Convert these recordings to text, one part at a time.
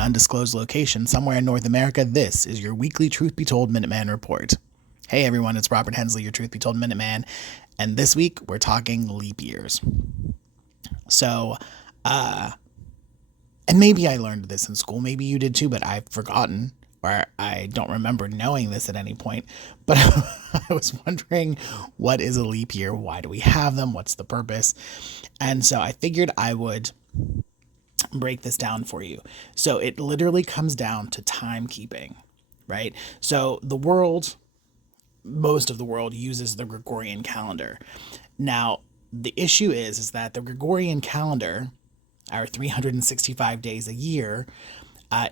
an undisclosed location somewhere in North America, this is your weekly Truth Be Told Minuteman Report. Hey everyone, it's Robert Hensley, your Truth Be Told Minuteman, and this week we're talking leap years. So, and maybe I learned this in school, maybe you did too, but I've forgotten, or I don't remember knowing this at any point, but I was wondering, what is a leap year? Why do we have them? What's the purpose? And so I figured I would break this down for you. So it literally comes down to timekeeping, right? So most of the world uses the Gregorian calendar. Now, the issue is that the Gregorian calendar, our 365 days a year,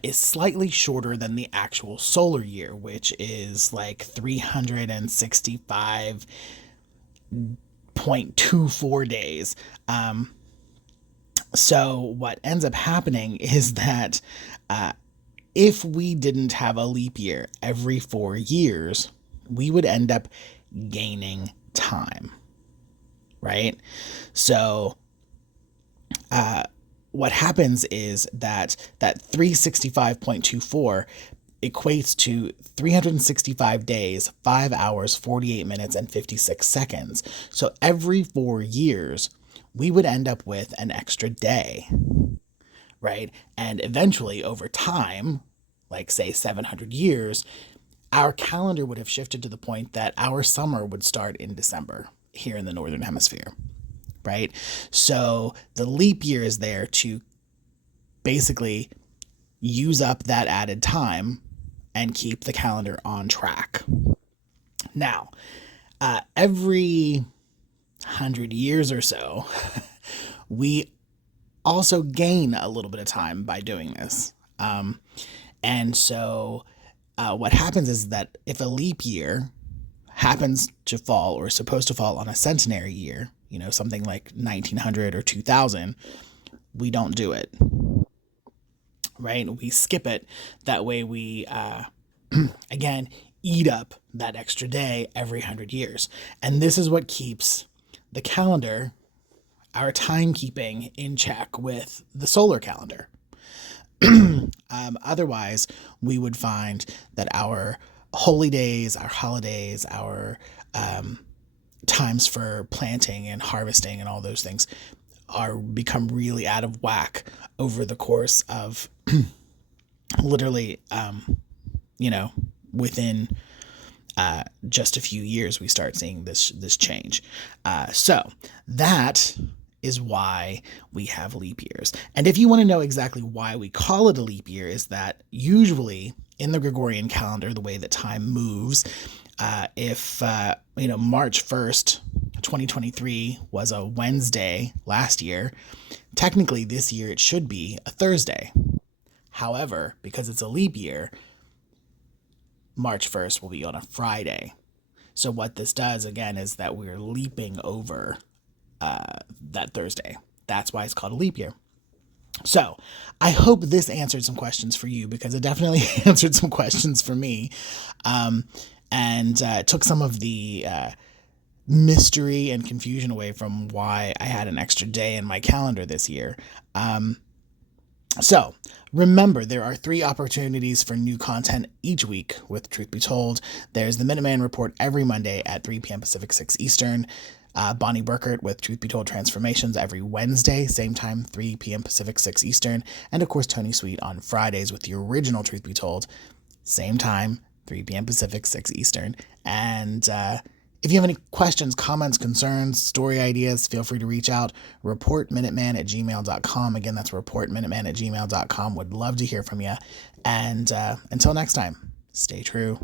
is slightly shorter than the actual solar year, which is like 365.24 days. So what ends up happening is that if we didn't have a leap year every 4 years, we would end up gaining time, right? So what happens is that 365.24 equates to 365 days, 5 hours, 48 minutes, and 56 seconds. So every 4 years, we would end up with an extra day, right? And eventually, over time, like say 700 years, our calendar would have shifted to the point that our summer would start in December here in the Northern Hemisphere, right? So the leap year is there to basically use up that added time and keep the calendar on track. Now, every 100 years or so, we also gain a little bit of time by doing this. And so what happens is that if a leap year happens to fall or is supposed to fall on a centenary year, something like 1900 or 2000, we don't do it, right? We skip it. That way we, again, eat up that extra day every 100 years. And this is what keeps the calendar, our timekeeping, in check with the solar calendar. Otherwise, we would find that our holy days, our holidays, our times for planting and harvesting and all those things become really out of whack over the course of literally, within just a few years, we start seeing this change. So that is why we have leap years. And if you want to know exactly why we call it a leap year, is that usually in the Gregorian calendar, the way that time moves, if March 1st, 2023 was a Wednesday last year, technically this year it should be a Thursday. However, because it's a leap year, March 1st will be on a Friday. So what this does, again, is that we're leaping over that Thursday. That's why it's called a leap year. So I hope this answered some questions for you, because it definitely answered some questions for me, and took some of the mystery and confusion away from why I had an extra day in my calendar this year. So remember, there are 3 opportunities for new content each week with Truth Be Told. There's the Minuteman Report every Monday at 3 p.m. Pacific, 6 Eastern. Bonnie Burkert with Truth Be Told Transformations every Wednesday, same time, 3 p.m. Pacific, 6 Eastern. And of course, Tony Sweet on Fridays with the original Truth Be Told, same time, 3 p.m. Pacific, 6 Eastern. And if you have any questions, comments, concerns, story ideas, feel free to reach out. reportminuteman@gmail.com. Again, that's reportminuteman@gmail.com. Would love to hear from you. And until next time, stay true.